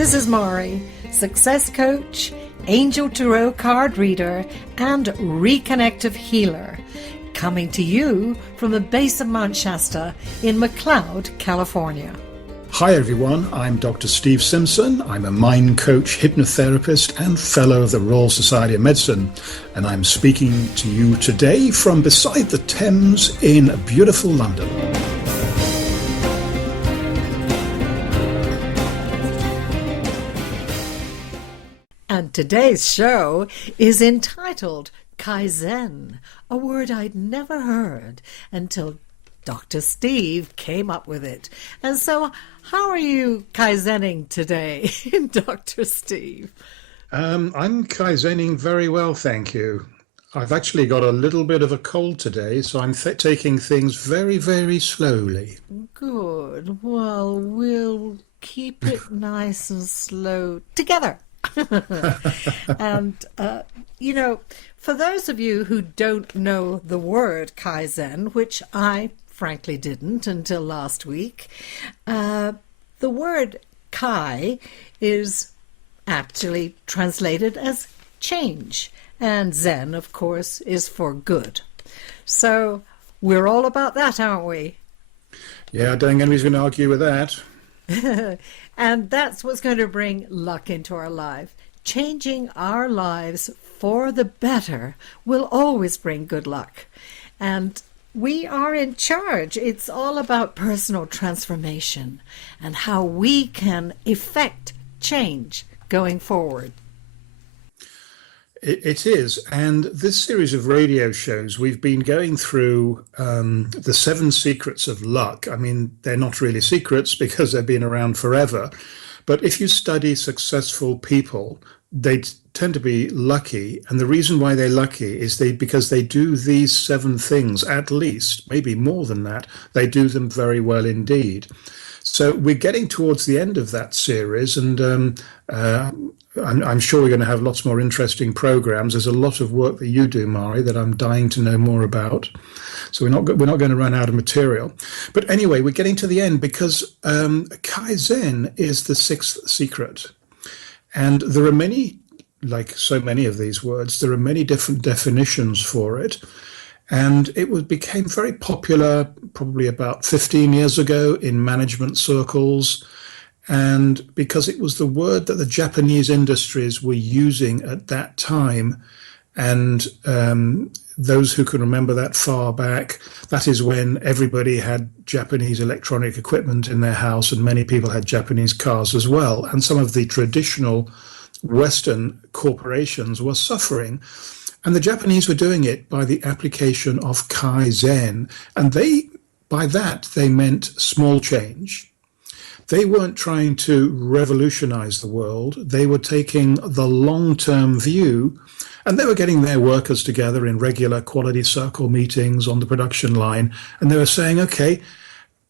This is Mahri, success coach, angel tarot card reader, and reconnective healer, coming to you from the base of Mount Shasta in McLeod, California. Hi everyone, I'm Dr. Steve Simpson. I'm a mind coach, hypnotherapist, and fellow of the Royal Society of Medicine. And I'm speaking to you today from beside the Thames in beautiful London. And today's show is entitled Kaizen, a word I'd never heard until Dr. Steve came up with it. And so, how are you Kaizening today, Dr. Steve? I'm Kaizening very well, thank you. I've actually got a little bit of a cold today, so I'm taking things very, very slowly. Good. Well, we'll keep it nice and slow together. And, for those of you who don't know the word Kaizen, which I frankly didn't until last week, the word Kai is actually translated as change, and Zen, of course, is for good. So we're all about that, aren't we? Yeah, I don't think anybody's going to argue with that. And that's what's going to bring luck into our life. Changing our lives for the better will always bring good luck. And we are in charge. It's all about personal transformation and how we can effect change going forward. It is. And this series of radio shows, we've been going through the 7 secrets of luck. I mean, they're not really secrets because they've been around forever. But if you study successful people, they tend to be lucky. And the reason why they're lucky is because they do these 7 things, at least, maybe more than that. They do them very well indeed. So we're getting towards the end of that series, and I'm sure we're going to have lots more interesting programs. There's a lot of work that you do, Mahri, that I'm dying to know more about. So we're not going to run out of material. But anyway, we're getting to the end because Kaizen is the 6th secret. And there are many, like so many of these words, there are many different definitions for it. And it became very popular probably about 15 years ago in management circles. And because it was the word that the Japanese industries were using at that time, and those who can remember that far back, that is when everybody had Japanese electronic equipment in their house, and many people had Japanese cars as well. And some of the traditional Western corporations were suffering. And the Japanese were doing it by the application of Kaizen. And by that, they meant small change. They weren't trying to revolutionize the world. They were taking the long-term view, and they were getting their workers together in regular quality circle meetings on the production line. And they were saying, okay,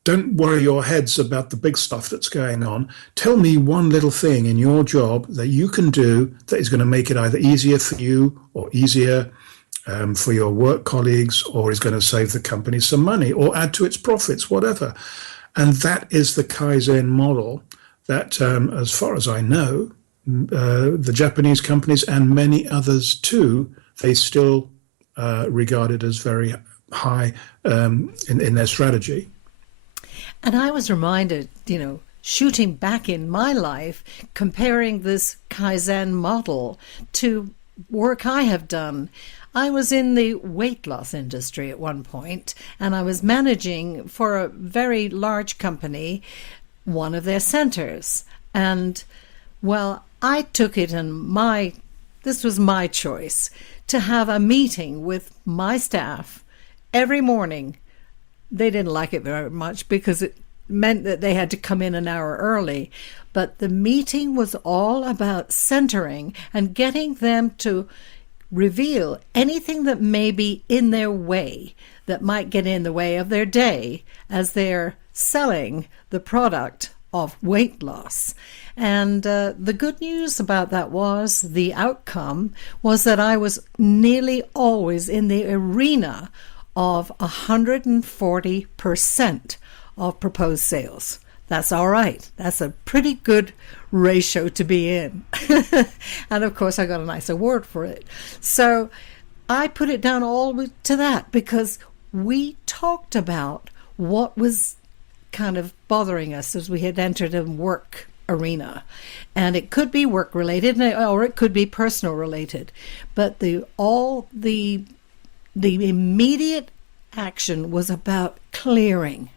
don't worry your heads about the big stuff that's going on. Tell me one little thing in your job that you can do that is going to make it either easier for you or easier for your work colleagues, or is going to save the company some money or add to its profits, whatever. And that is the Kaizen model that, as far as I know, the Japanese companies and many others too, they still regard it as very high in their strategy. And I was reminded, shooting back in my life, comparing this Kaizen model to work I have done. I was in the weight loss industry at one point, and I was managing for a very large company one of their centers. And, well, I took it, and this was my choice, to have a meeting with my staff every morning. They didn't like it very much because it meant that they had to come in an hour early. But the meeting was all about centering and getting them to reveal anything that may be in their way, that might get in the way of their day as they're selling the product of weight loss. And the good news about that was the outcome was that I was nearly always in the arena of 140% of proposed sales. That's all right. That's a pretty good ratio to be in. And of course, I got a nice award for it. So I put it down all to that because we talked about what was kind of bothering us as we had entered a work arena. And it could be work related or it could be personal related. But the immediate action was about clearing.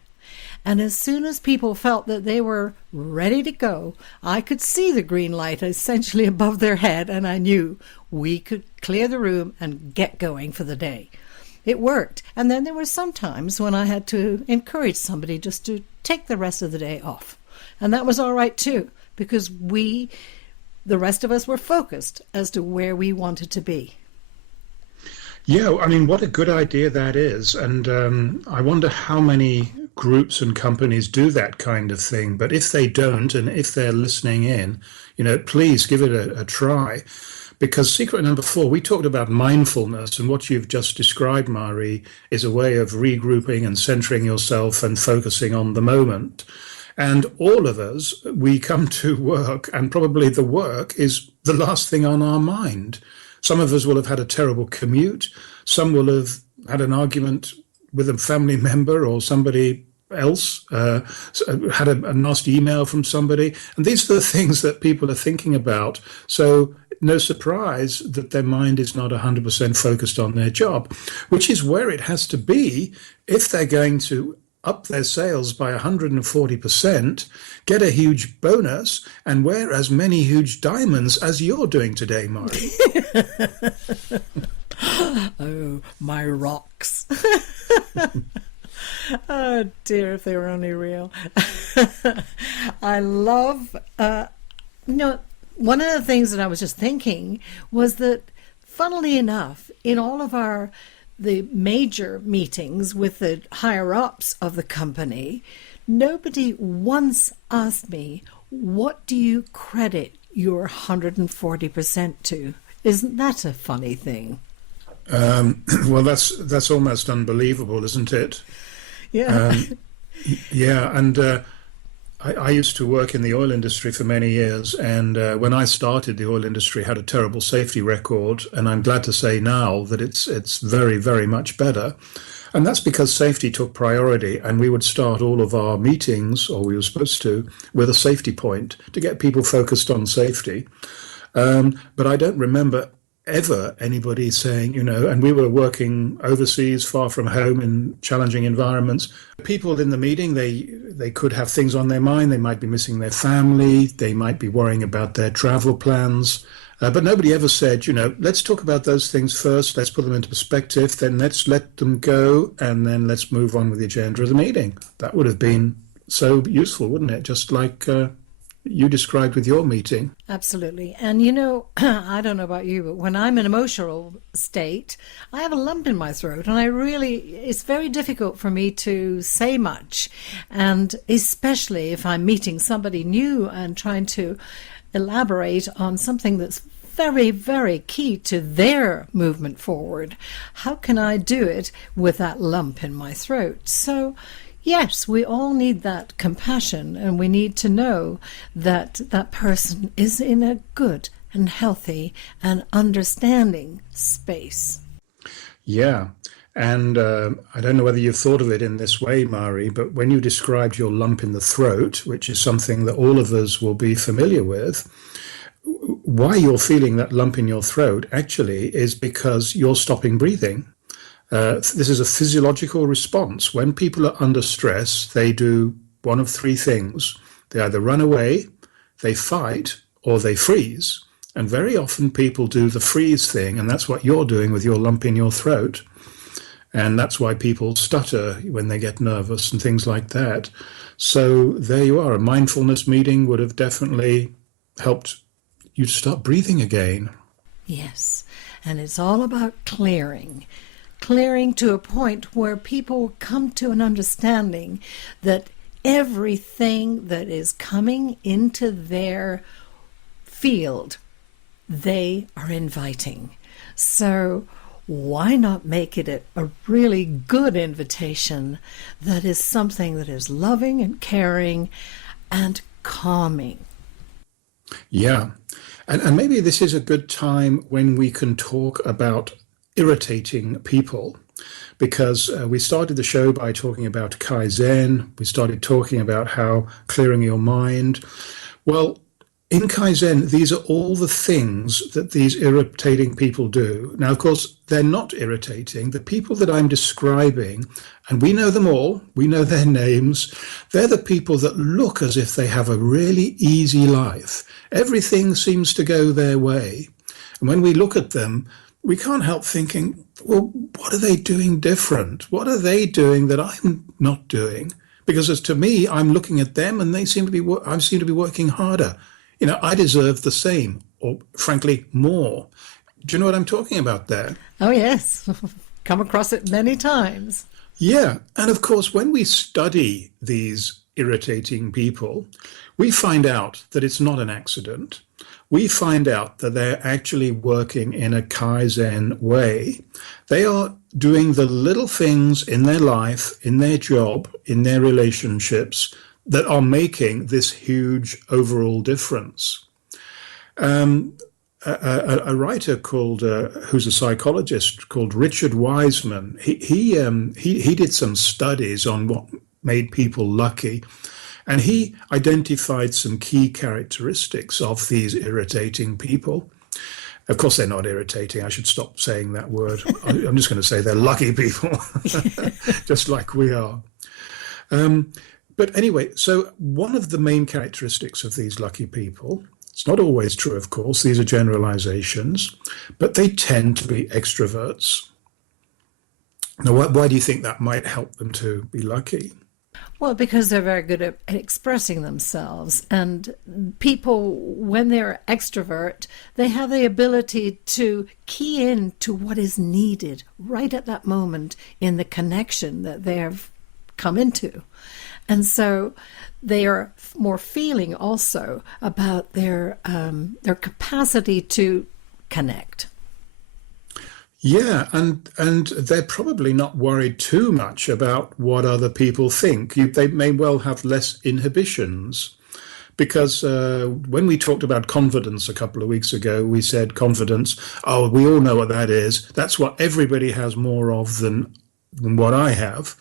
And as soon as people felt that they were ready to go, I could see the green light essentially above their head, and I knew we could clear the room and get going for the day. It worked. And then there were some times when I had to encourage somebody just to take the rest of the day off. And that was all right too, because the rest of us were focused as to where we wanted to be. Yeah, I mean, what a good idea that is. And I wonder how many groups and companies do that kind of thing. But if they don't, and if they're listening in, please give it a try. Because secret number 4, we talked about mindfulness, and what you've just described, Mahri, is a way of regrouping and centering yourself and focusing on the moment. And all of us, we come to work, and probably the work is the last thing on our mind. Some of us will have had a terrible commute. Some will have had an argument with a family member or somebody else, had a nasty email from somebody. And these are the things that people are thinking about. So no surprise that their mind is not 100% focused on their job, which is where it has to be if they're going to up their sales by 140%, get a huge bonus, and wear as many huge diamonds as you're doing today, Mahri. Oh, my rocks. Oh, dear, if they were only real. I love, one of the things that I was just thinking was that, funnily enough, in all of the major meetings with the higher ups of the company, nobody once asked me, what do you credit your 140% to? Isn't that a funny thing? Well, that's almost unbelievable, isn't it? Yeah. Yeah, and I used to work in the oil industry for many years, and when I started, the oil industry had a terrible safety record, and I'm glad to say now that it's very, very much better. And that's because safety took priority, and we would start all of our meetings, or we were supposed to, with a safety point to get people focused on safety. But I don't remember ever anybody saying, and we were working overseas, far from home, in challenging environments. People in the meeting, they could have things on their mind. They might be missing their family. They might be worrying about their travel plans. But nobody ever said, let's talk about those things first. Let's put them into perspective. Then let's let them go. And then let's move on with the agenda of the meeting. That would have been so useful, wouldn't it? Just like you described with your meeting. Absolutely. And I don't know about you, but when I'm in an emotional state, I have a lump in my throat, and it's very difficult for me to say much. And especially if I'm meeting somebody new and trying to elaborate on something that's very, very key to their movement forward. How can I do it with that lump in my throat? So yes, we all need that compassion, and we need to know that that person is in a good and healthy and understanding space. Yeah. And I don't know whether you've thought of it in this way, Mahri, but when you described your lump in the throat, which is something that all of us will be familiar with, why you're feeling that lump in your throat actually is because you're stopping breathing. This is a physiological response. When people are under stress, they do one of 3 things. They either run away, they fight, or they freeze. And very often people do the freeze thing, and that's what you're doing with your lump in your throat. And that's why people stutter when they get nervous and things like that. So there you are. A mindfulness meeting would have definitely helped you to start breathing again. Yes, and it's all about clearing to a point where people come to an understanding that everything that is coming into their field, they are inviting. So why not make it a really good invitation that is something that is loving and caring and calming? Yeah. And maybe this is a good time when we can talk about irritating people, because we started the show by talking about Kaizen. We started talking about how clearing your mind. Well, in Kaizen, these are all the things that these irritating people do. Now, of course, they're not irritating. The people that I'm describing, and we know them all, we know their names, they're the people that look as if they have a really easy life. Everything seems to go their way. And when we look at them, we can't help thinking, well, what are they doing different? What are they doing that I'm not doing? Because as to me, I'm looking at them and they seem to be, I seem to be working harder. You know, I deserve the same, or frankly, more. Do you know what I'm talking about there? Oh, yes. Come across it many times. Yeah. And of course, when we study these irritating people, we find out that it's not an accident. We find out that they're actually working in a Kaizen way. They are doing the little things in their life, in their job, in their relationships that are making this huge overall difference. A writer called, who's a psychologist called Richard Wiseman, he did some studies on what made people lucky, and he identified some key characteristics of these irritating people. Of course, they're not irritating. I should stop saying that word. I'm just going to say they're lucky people, just like we are. But anyway, so one of the main characteristics of these lucky people, it's not always true, of course, these are generalizations, but they tend to be extroverts. Now, why do you think that might help them to be lucky? Well, because they're very good at expressing themselves. And people, when they're extrovert, they have the ability to key in to what is needed right at that moment in the connection that they have come into. And so they are more feeling also about their capacity to connect. Yeah, and they're probably not worried too much about what other people think. They may well have less inhibitions, because when we talked about confidence a couple of weeks ago, we said confidence, oh, we all know what that is. That's what everybody has more of than what I have.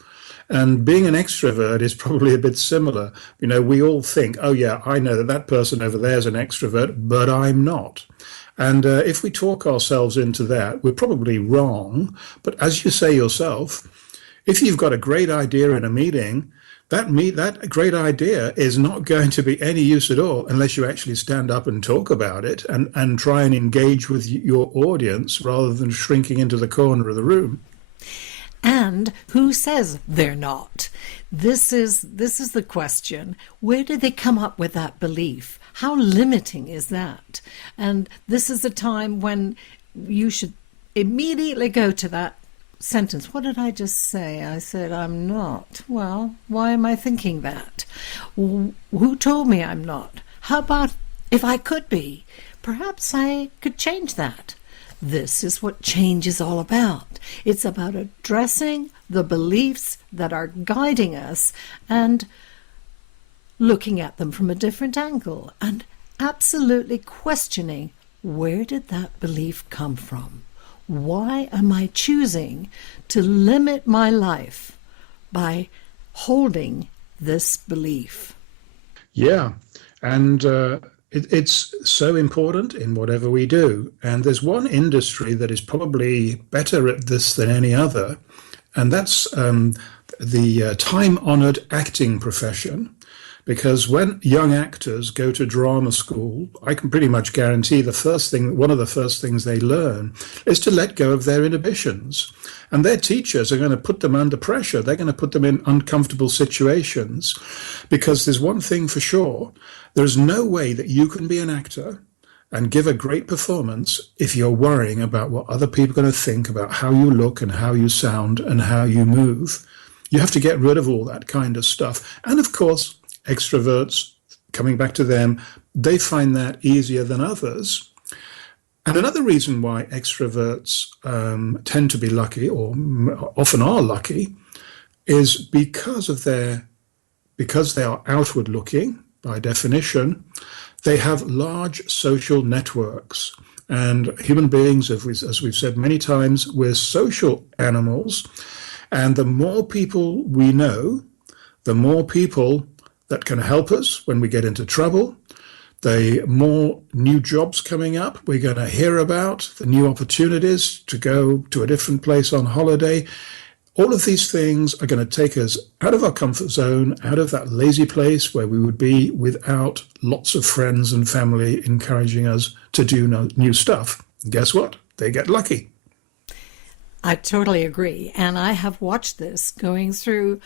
And being an extrovert is probably a bit similar. You know, we all think, oh, yeah, I know that that person over there is an extrovert, but I'm not. And if we talk ourselves into that, we're probably wrong. But as you say yourself, if you've got a great idea in a meeting, that great idea is not going to be any use at all unless you actually stand up and talk about it and try and engage with your audience rather than shrinking into the corner of the room. And who says they're not? This is the question. Where did they come up with that belief? How limiting is that? And this is a time when you should immediately go to that sentence. What did I just say? I said, I'm not. Well, why am I thinking that? Who told me I'm not? How about if I could be? Perhaps I could change that. This is what change is all about. It's about addressing the beliefs that are guiding us and looking at them from a different angle and absolutely questioning, where did that belief come from? Why am I choosing to limit my life by holding this belief? Yeah, and it's so important in whatever we do. And there's one industry that is probably better at this than any other, and that's the time-honored acting profession. Because when young actors go to drama school, I can pretty much guarantee one of the first things they learn is to let go of their inhibitions. And their teachers are going to put them under pressure. They're going to put them in uncomfortable situations. Because there's one thing for sure, there's no way that you can be an actor and give a great performance if you're worrying about what other people are going to think about how you look and how you sound and how you move. You have to get rid of all that kind of stuff. And of course, extroverts, coming back to them, they find that easier than others. And another reason why extroverts tend to be lucky, or often are lucky, is because they are outward looking by definition. They have large social networks. And human beings, as we've said many times, we're social animals. And the more people we know, the more people that can help us when we get into trouble, the more new jobs coming up we're going to hear about, the new opportunities to go to a different place on holiday. All of these things are going to take us out of our comfort zone, out of that lazy place where we would be without lots of friends and family encouraging us to do new stuff. Guess what? They get lucky. I totally agree. And I have watched this going through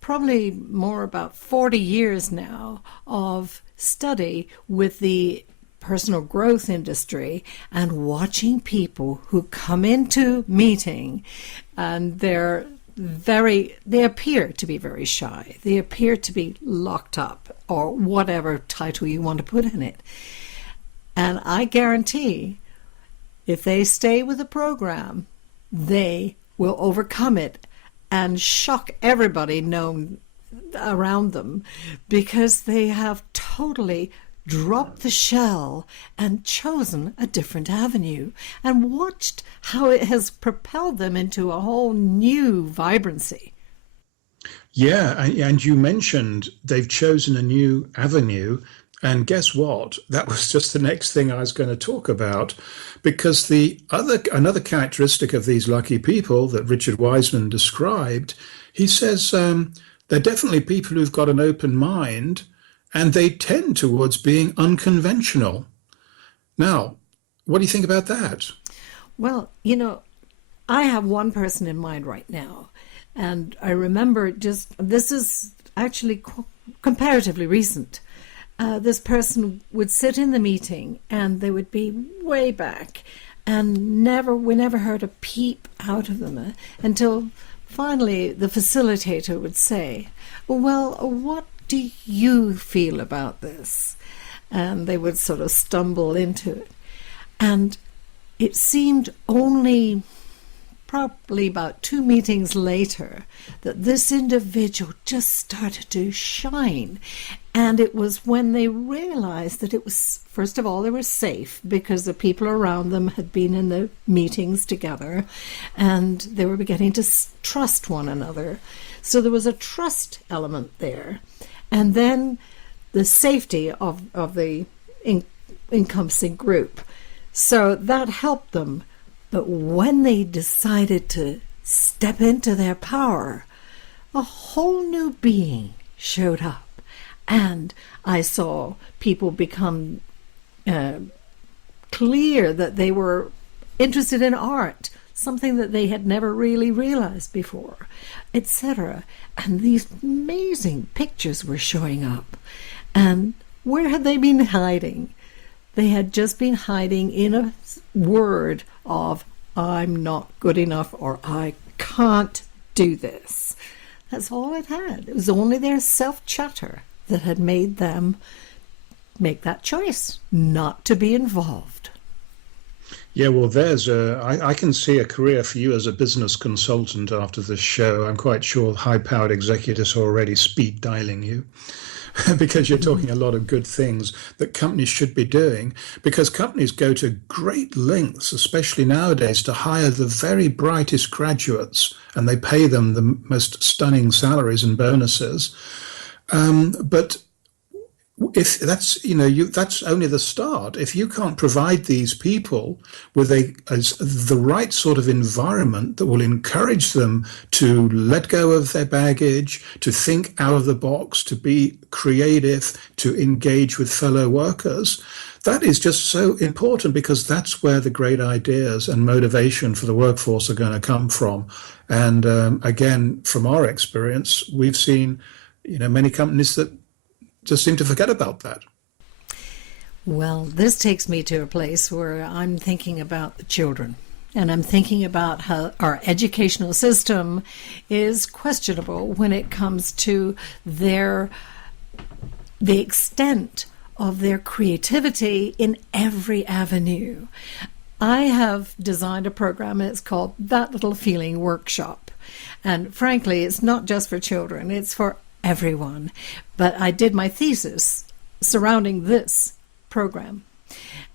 probably more about 40 years now of study with the personal growth industry and watching people who come into meeting and they appear to be very shy. They appear to be locked up or whatever title you want to put in it. And I guarantee if they stay with the program, they will overcome it and shock everybody known around them because they have totally dropped the shell and chosen a different avenue and watched how it has propelled them into a whole new vibrancy. Yeah, and you mentioned they've chosen a new avenue. And guess what? That was just the next thing I was going to talk about, because another characteristic of these lucky people that Richard Wiseman described, he says they're definitely people who've got an open mind, and they tend towards being unconventional. Now, what do you think about that? Well, I have one person in mind right now, and I remember this is actually comparatively recent. This person would sit in the meeting and they would be way back and we never heard a peep out of them until finally the facilitator would say, well, what do you feel about this? And they would sort of stumble into it. And it seemed only probably about 2 meetings later that this individual just started to shine. And it was when they realized that it was, first of all, they were safe because the people around them had been in the meetings together and they were beginning to trust one another. So there was a trust element there. And then the safety of the encompassing group. So that helped them. But when they decided to step into their power, a whole new being showed up. And I saw people become clear that they were interested in art, something that they had never really realized before, etc. And these amazing pictures were showing up. And where had they been hiding? They had just been hiding in a word of, I'm not good enough, or I can't do this. That's all it had. It was only their self-chatter that had made them make that choice not to be involved. Yeah, well, I can see a career for you as a business consultant after this show. I'm quite sure high-powered executives are already speed dialing you. Because you're talking a lot of good things that companies should be doing, because companies go to great lengths, especially nowadays, to hire the very brightest graduates, and they pay them the most stunning salaries and bonuses. But if that's that's only the start. If you can't provide these people with the right sort of environment that will encourage them to let go of their baggage, to think out of the box, to be creative, to engage with fellow workers, that is just so important, because that's where the great ideas and motivation for the workforce are going to come from. And again, from our experience, we've seen many companies that just seem to forget about that. Well, this takes me to a place where I'm thinking about the children. And I'm thinking about how our educational system is questionable when it comes to the extent of their creativity in every avenue. I have designed a program, and it's called That Little Feeling Workshop. And frankly, it's not just for children, it's for everyone. But I did my thesis surrounding this. program.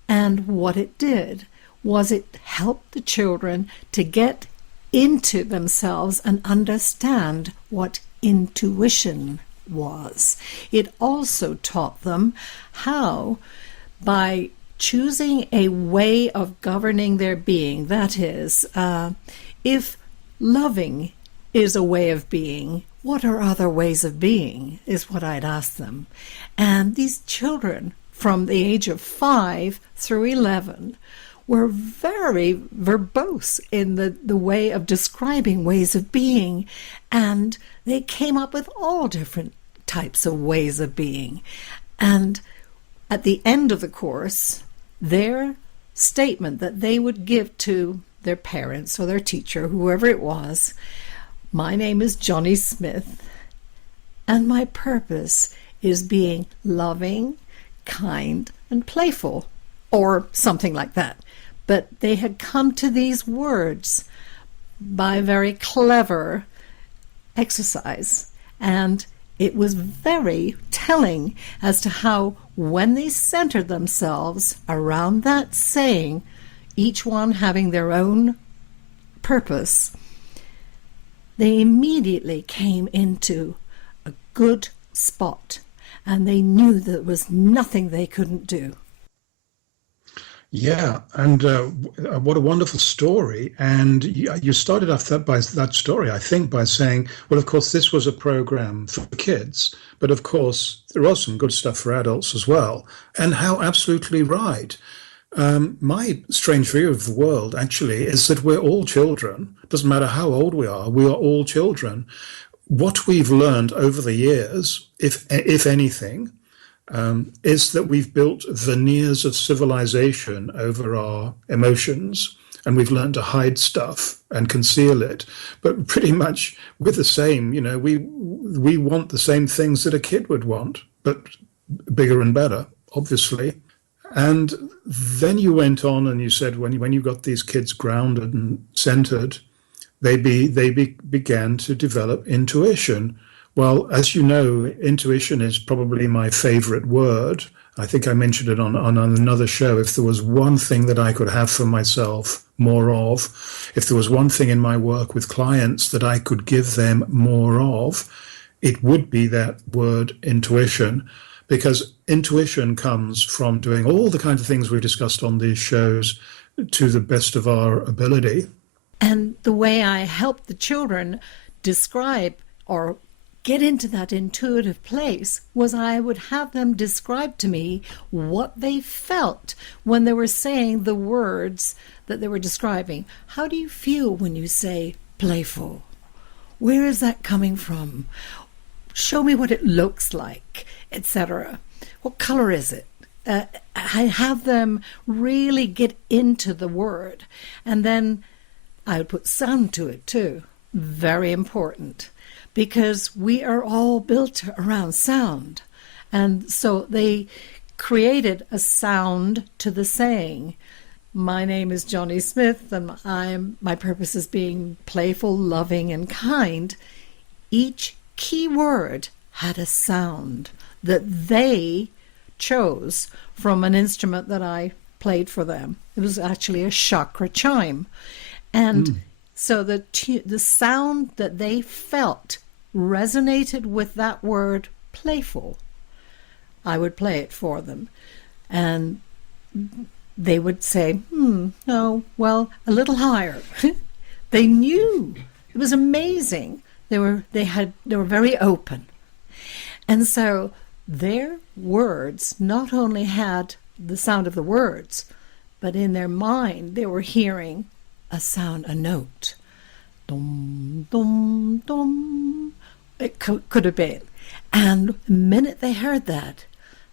And what it did was it helped the children to get into themselves and understand what intuition was. It also taught them how, by choosing a way of governing their being, that is, if loving is a way of being, what are other ways of being, is what I'd ask them. And these children, from the age of 5 through 11, were very verbose in the way of describing ways of being, and they came up with all different types of ways of being. And at the end of the course, their statement that they would give to their parents or their teacher, whoever it was: my name is Johnny Smith, and my purpose is being loving, kind, and playful, or something like that. But they had come to these words by very clever exercise, and it was very telling as to how, when they centered themselves around that saying, each one having their own purpose, they immediately came into a good spot, and they knew there was nothing they couldn't do. Yeah, and what a wonderful story. And you started off that story, I think, by saying, well, of course, this was a program for kids, but of course, there was some good stuff for adults as well. And how absolutely right. My strange view of the world, actually, is that we're all children. It doesn't matter how old we are all children. What we've learned over the years, if anything, is that we've built veneers of civilization over our emotions, and we've learned to hide stuff and conceal it. But pretty much we're the same. We want the same things that a kid would want, but bigger and better, obviously. And then you went on and you said when you got these kids grounded and centered, they began to develop intuition. Well, as you know, intuition is probably my favorite word. I think I mentioned it on another show. If there was one thing that I could have for myself more of, if there was one thing in my work with clients that I could give them more of, it would be that word intuition. Because intuition comes from doing all the kinds of things we've discussed on these shows to the best of our ability. And the way I help the children describe or get into that intuitive place was I would have them describe to me what they felt when they were saying the words that they were describing. How do you feel when you say playful? Where is that coming from? Show me what it looks like, etc. What color is it? I have them really get into the word. And then I would put sound to it too. Very important. Because we are all built around sound. And so they created a sound to the saying. My name is Johnny Smith, and my purpose is being playful, loving, and kind. Each key word had a sound that they chose from an instrument that I played for them. It was actually a chakra chime. And so the sound that they felt resonated with that word playful. I would play it for them, and they would say, no, well, a little higher. They knew. It was amazing. They were very open. And so their words not only had the sound of the words, but in their mind they were hearing a sound, a note. Dum, dum, dum. It could have been. And the minute they heard that,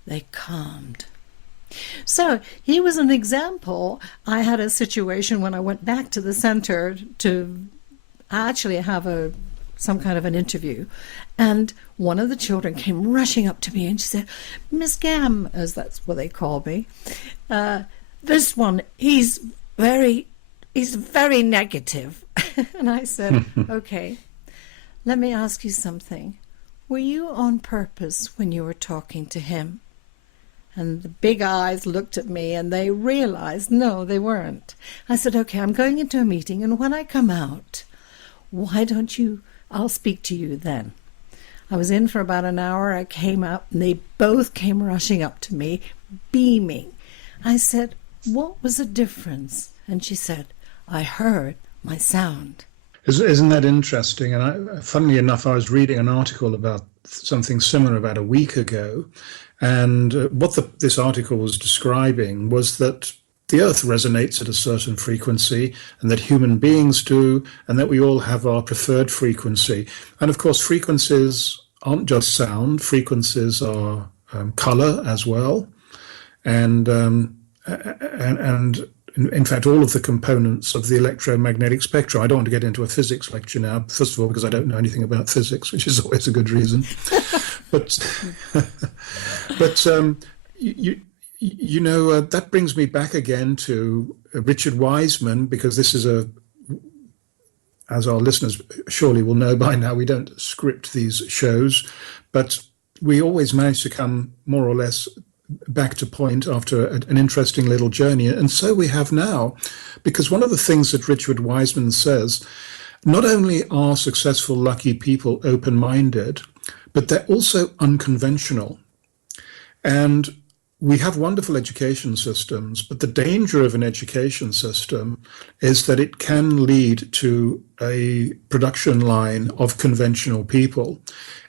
they calmed. So he was an example. I had a situation when I went back to the center to actually have some kind of an interview. And one of the children came rushing up to me and she said, Miss Gam, as that's what they call me, this one, he's very negative. And I said, okay, let me ask you something. Were you on purpose when you were talking to him? And the big eyes looked at me and they realized, no, they weren't. I said, okay, I'm going into a meeting, and when I come out, why don't you, I'll speak to you then. I was in for about an hour. I came out and they both came rushing up to me, beaming. I said, what was the difference? And she said, I heard my sound. Isn't that interesting? And funnily enough, I was reading an article about something similar about a week ago. And what this article was describing was that the earth resonates at a certain frequency, and that human beings do, and that we all have our preferred frequency. And of course, frequencies aren't just sound, frequencies are color as well. And in fact, all of the components of the electromagnetic spectrum. I don't want to get into a physics lecture now, first of all, because I don't know anything about physics, which is always a good reason. But you know, that brings me back again to Richard Wiseman, because this is as our listeners surely will know by now, we don't script these shows, but we always manage to come more or less back to point after an interesting little journey. And so we have now, because one of the things that Richard Wiseman says, not only are successful, lucky people open-minded, but they're also unconventional. And we have wonderful education systems, but the danger of an education system is that it can lead to a production line of conventional people.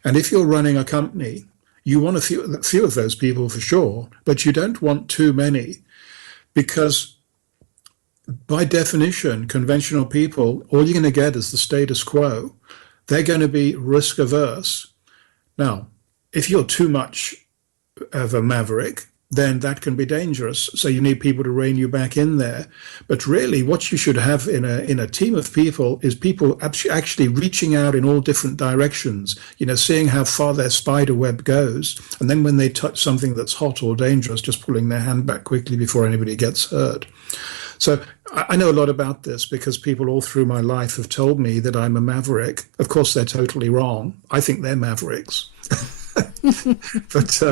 And if you're running a company, you want a few of those people for sure, but you don't want too many, because by definition, conventional people, all you're going to get is the status quo. They're going to be risk averse. Now, if you're too much of a maverick, then that can be dangerous. So you need people to rein you back in there. But really, what you should have in a team of people is people actually reaching out in all different directions, you know, seeing how far their spider web goes. And then when they touch something that's hot or dangerous, just pulling their hand back quickly before anybody gets hurt. So I know a lot about this because people all through my life have told me that I'm a maverick. Of course, they're totally wrong. I think they're mavericks. But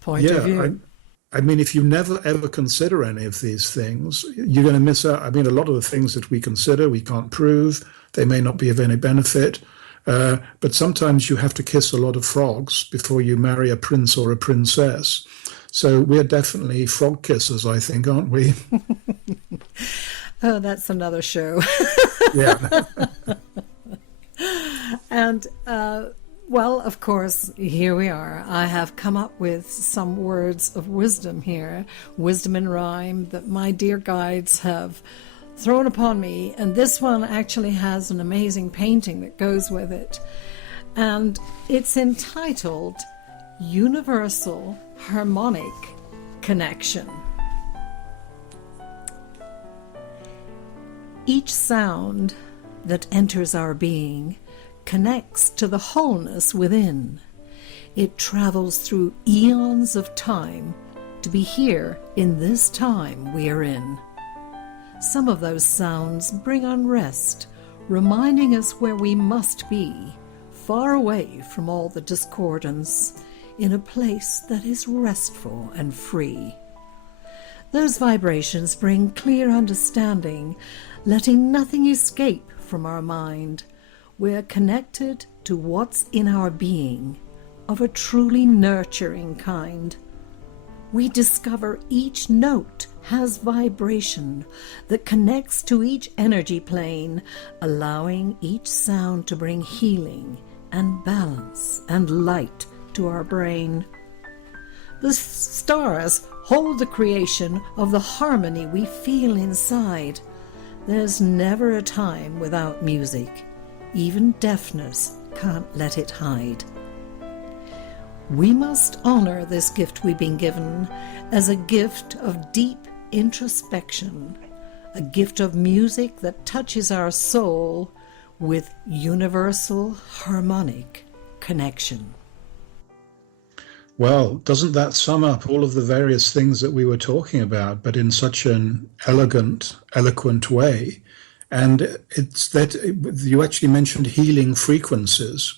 Point of view. I mean, if you never ever consider any of these things, you're going to miss out. I mean, a lot of the things that we consider, we can't prove. They may not be of any benefit. But sometimes you have to kiss a lot of frogs before you marry a prince or a princess. So we're definitely frog kissers, I think, aren't we? Oh, that's another show. Yeah. And, well, of course, here we are. I have come up with some words of wisdom here, wisdom in rhyme, that my dear guides have thrown upon me. And this one actually has an amazing painting that goes with it. And it's entitled Universal Harmonic Connection. Each sound that enters our being connects to the wholeness within. It travels through eons of time to be here in this time we are in. Some of those sounds bring unrest, reminding us where we must be, far away from all the discordance, in a place that is restful and free. Those vibrations bring clear understanding, letting nothing escape from our mind. We're connected to what's in our being, of a truly nurturing kind. We discover each note has vibration that connects to each energy plane, allowing each sound to bring healing and balance and light to our brain. The stars hold the creation of the harmony we feel inside. There's never a time without music. Even deafness can't let it hide. We must honor this gift we've been given as a gift of deep introspection, a gift of music that touches our soul with universal harmonic connection. Well, doesn't that sum up all of the various things that we were talking about, but in such an elegant, eloquent way? And it's that you actually mentioned healing frequencies.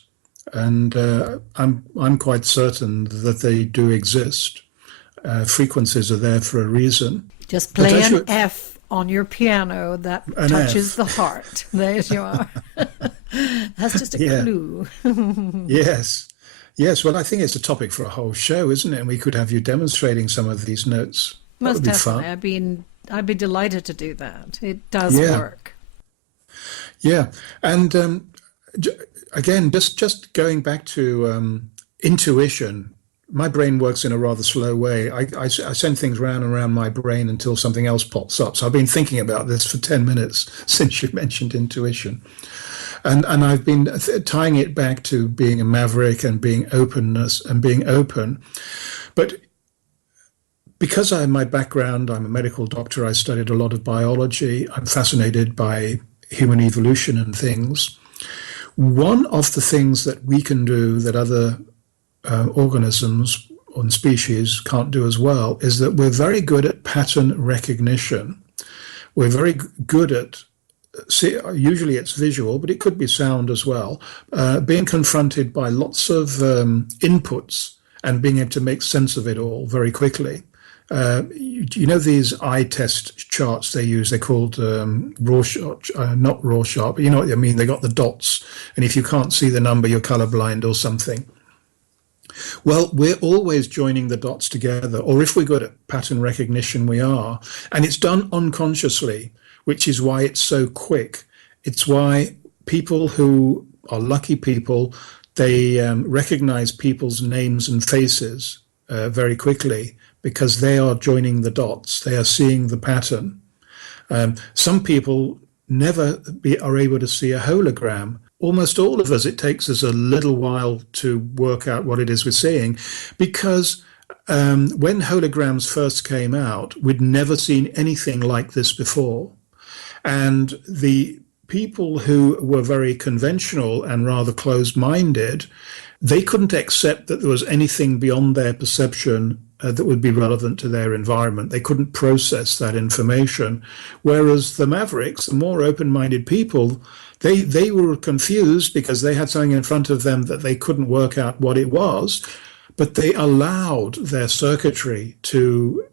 and I'm quite certain that they do exist. Frequencies are there for a reason. Just But play as an you F on your piano that an touches F, the heart. There you are. That's just a yeah, clue. yes, yes. Well, I think it's a topic for a whole show, isn't it? And we could have you demonstrating some of these notes. That Most would be definitely. fun. I'd be delighted to do that. It does Yeah, work. yeah. And j- again, just going back to intuition, my brain works in a rather slow way. I send things round and round my brain until something else pops up. So I've been thinking about this for 10 minutes since you mentioned intuition. And I've been tying it back to being a maverick and being openness and being open. But because my background, I'm a medical doctor, I studied a lot of biology, I'm fascinated by human evolution and things. One of the things that we can do that other organisms and species can't do as well is that we're very good at pattern recognition. We're very good at, usually it's visual, but it could be sound as well, being confronted by lots of inputs and being able to make sense of it all very quickly. You know these eye test charts they use? They're called Rorschach, not Rorschach, but you know what I mean. They got the dots, and if you can't see the number, you're colorblind or something. Well, we're always joining the dots together, or if we're good at pattern recognition, we are. And it's done unconsciously, which is why it's so quick. It's why people who are lucky people, they recognize people's names and faces very quickly because they are joining the dots. They are seeing the pattern. Some people are able to see a hologram. Almost all of us, it takes us a little while to work out what it is we're seeing, because when holograms first came out, we'd never seen anything like this before. And the people who were very conventional and rather closed-minded, they couldn't accept that there was anything beyond their perception that would be relevant to their environment. They couldn't process that information. Whereas the Mavericks, the more open-minded people, they were confused because they had something in front of them that they couldn't work out what it was, but they allowed their circuitry to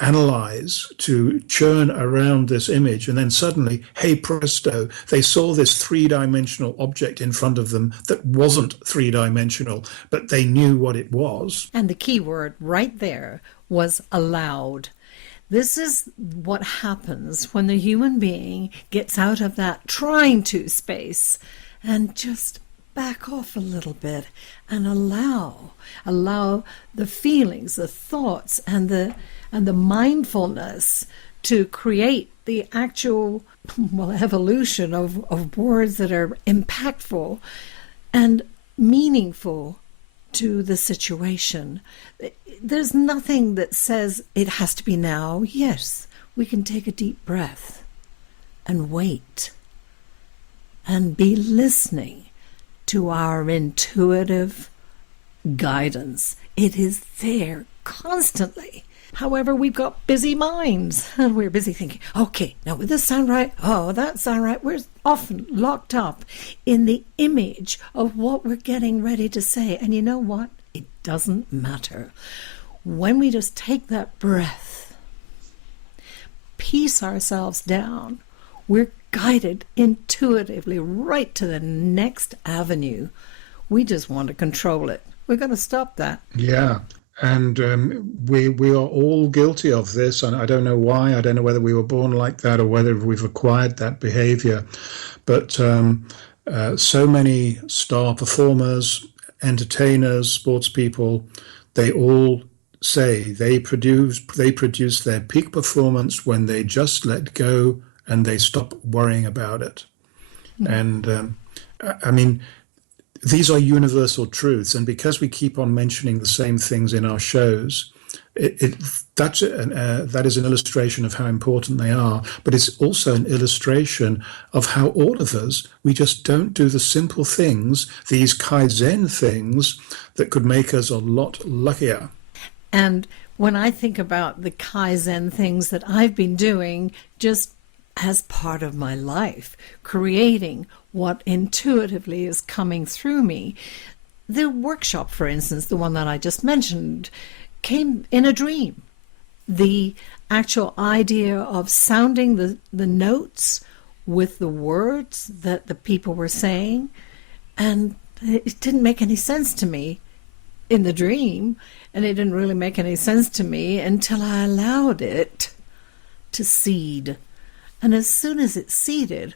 analyze, to churn around this image, and then suddenly, hey presto, they saw this three-dimensional object in front of them that wasn't three-dimensional, but they knew what it was. And the key word right there was allowed. This is what happens when the human being gets out of that trying to space and just back off a little bit and allow the feelings, the thoughts, and the mindfulness to create the actual evolution of words that are impactful and meaningful to the situation. There's nothing that says it has to be now. Yes, we can take a deep breath and wait and be listening to our intuitive guidance. It is there constantly. However, we've got busy minds and we're busy thinking, okay, now would this sound right? Oh, that sound right. We're often locked up in the image of what we're getting ready to say. And you know what? It doesn't matter. When we just take that breath, piece ourselves down, we're guided intuitively right to the next avenue. We just want to control it. We're going to stop that. Yeah. And we are all guilty of this, and I don't know why. I don't know whether we were born like that or whether we've acquired that behavior. But so many star performers, entertainers, sports people, they all say they produce their peak performance when they just let go and they stop worrying about it. And I mean, these are universal truths, and because we keep on mentioning the same things in our shows, that is an illustration of how important they are, but it's also an illustration of how all of us, we just don't do the simple things, these Kaizen things that could make us a lot luckier. And when I think about the Kaizen things that I've been doing just as part of my life, creating what intuitively is coming through me. The workshop, for instance, the one that I just mentioned, came in a dream. The actual idea of sounding the notes with the words that the people were saying, and it didn't make any sense to me in the dream, and it didn't really make any sense to me until I allowed it to seed. And as soon as it seeded,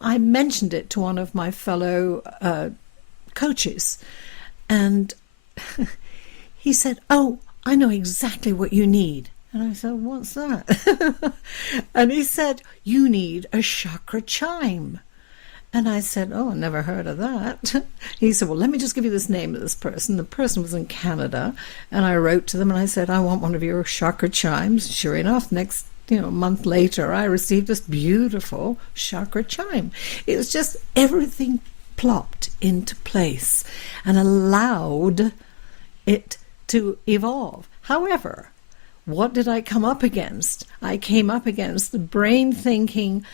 I mentioned it to one of my fellow coaches, and he said, "Oh, I know exactly what you need." And I said, "What's that?" And he said, "You need a chakra chime." And I said, "Oh, I never heard of that." He said, "Well, let me just give you this name of this person." The person was in Canada, and I wrote to them and I said, "I want one of your chakra chimes." Sure enough, next month later, I received this beautiful chakra chime. It was just everything plopped into place and allowed it to evolve. However, what did I come up against? I came up against the brain-thinking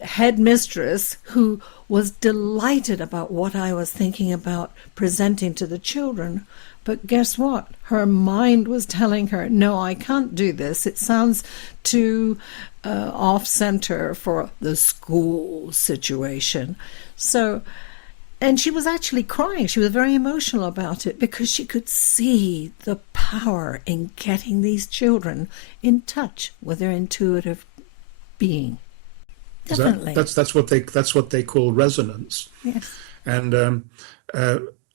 headmistress who was delighted about what I was thinking about presenting to the children. But guess what? Her mind was telling her, "No, I can't do this. It sounds too off-center for the school situation." So, and she was actually crying. She was very emotional about it because she could see the power in getting these children in touch with their intuitive being. Definitely. That's what they call resonance. Yes. And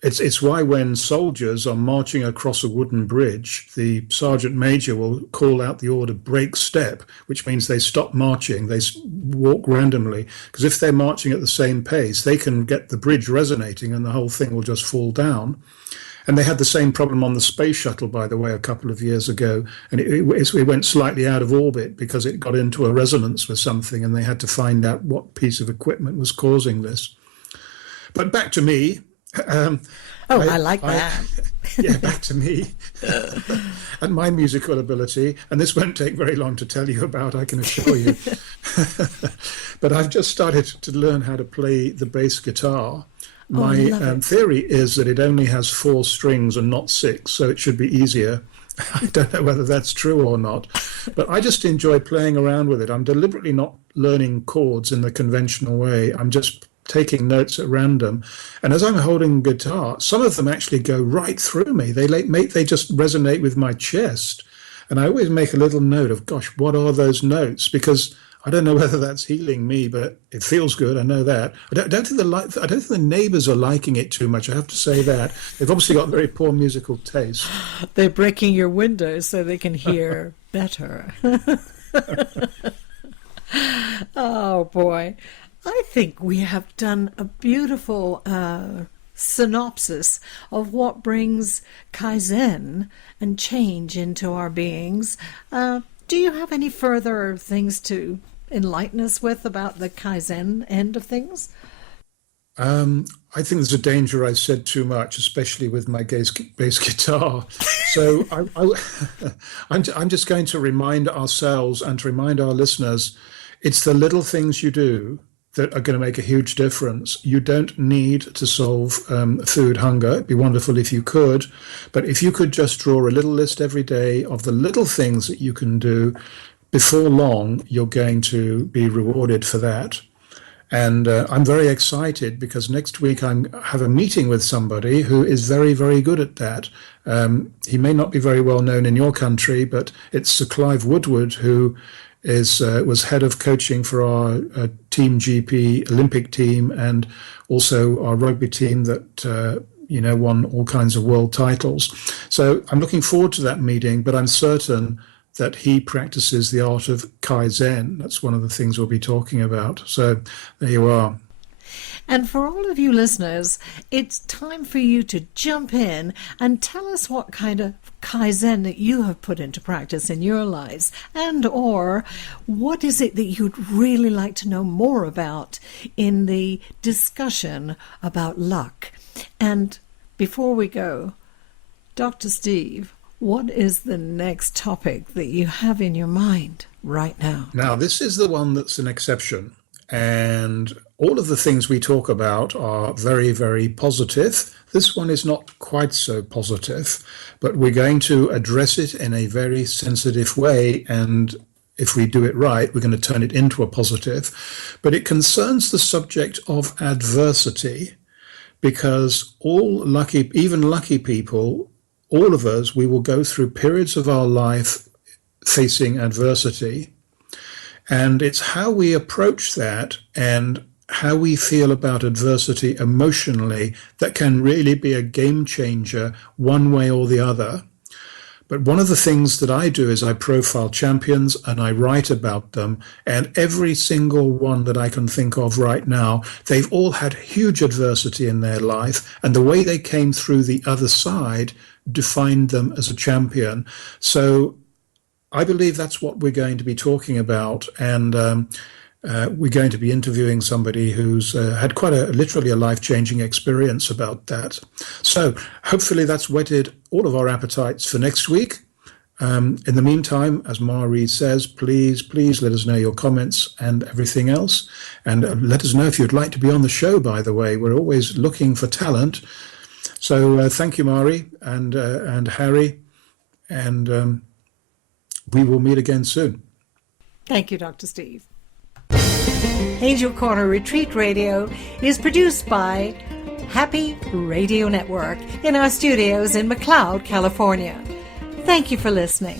it's why when soldiers are marching across a wooden bridge, the sergeant major will call out the order "break step," which means they stop marching, they walk randomly, because if they're marching at the same pace, they can get the bridge resonating and the whole thing will just fall down. And they had the same problem on the space shuttle, by the way, a couple of years ago. And it went slightly out of orbit because it got into a resonance with something, and they had to find out what piece of equipment was causing this. But back to me. I like that. Yeah, back to me and my musical ability. And this won't take very long to tell you about, I can assure you. But I've just started to learn how to play the bass guitar. My theory is that it only has 4 strings and not 6, so it should be easier. I don't know whether that's true or not, but I just enjoy playing around with it. I'm deliberately not learning chords in the conventional way. I'm just taking notes at random. And as I'm holding guitar, some of them actually go right through me. They just resonate with my chest. And I always make a little note of, gosh, what are those notes? Because I don't know whether that's healing me, but it feels good. I know that. I don't think the neighbours are liking it too much. I have to say that they've obviously got very poor musical taste. They're breaking your windows so they can hear better. Oh boy, I think we have done a beautiful synopsis of what brings Kaizen and change into our beings. Do you have any further things to enlighten us with about the Kaizen end of things? I think there's a danger I said too much, especially with my bass guitar. So I'm just going to remind ourselves and to remind our listeners, it's the little things you do that are going to make a huge difference. You don't need to solve food hunger. It'd be wonderful if you could. But if you could just draw a little list every day of the little things that you can do, before long, you're going to be rewarded for that. And I'm very excited because next week I have a meeting with somebody who is very, very good at that. He may not be very well known in your country, but it's Sir Clive Woodward, who was head of coaching for our Team GP Olympic team and also our rugby team that won all kinds of world titles. So I'm looking forward to that meeting, but I'm certain that he practices the art of Kaizen. That's one of the things we'll be talking about. So there you are. And for all of you listeners, it's time for you to jump in and tell us what kind of Kaizen that you have put into practice in your lives, and or what is it that you'd really like to know more about in the discussion about luck. And before we go, Dr. Steve, What is the next topic that you have in your mind right now? Now, this is the one that's an exception. And all of the things we talk about are very, very positive. This one is not quite so positive, but we're going to address it in a very sensitive way. And if we do it right, we're going to turn it into a positive. But it concerns the subject of adversity, because even lucky people, all of us, we will go through periods of our life facing adversity. And it's how we approach that and how we feel about adversity emotionally that can really be a game changer one way or the other. But one of the things that I do is I profile champions and I write about them. And every single one that I can think of right now, they've all had huge adversity in their life. And the way they came through the other side defined them as a champion. So I believe that's what we're going to be talking about. And we're going to be interviewing somebody who's had quite literally a life-changing experience about that. So hopefully that's whetted all of our appetites for next week. In the meantime, as Mahri says, please let us know your comments and everything else. And let us know if you'd like to be on the show, by the way. We're always looking for talent. So thank you, Mahri and Harry. And we will meet again soon. Thank you, Dr. Steve. Angel Corner Retreat Radio is produced by Happy Radio Network in our studios in McLeod, California. Thank you for listening.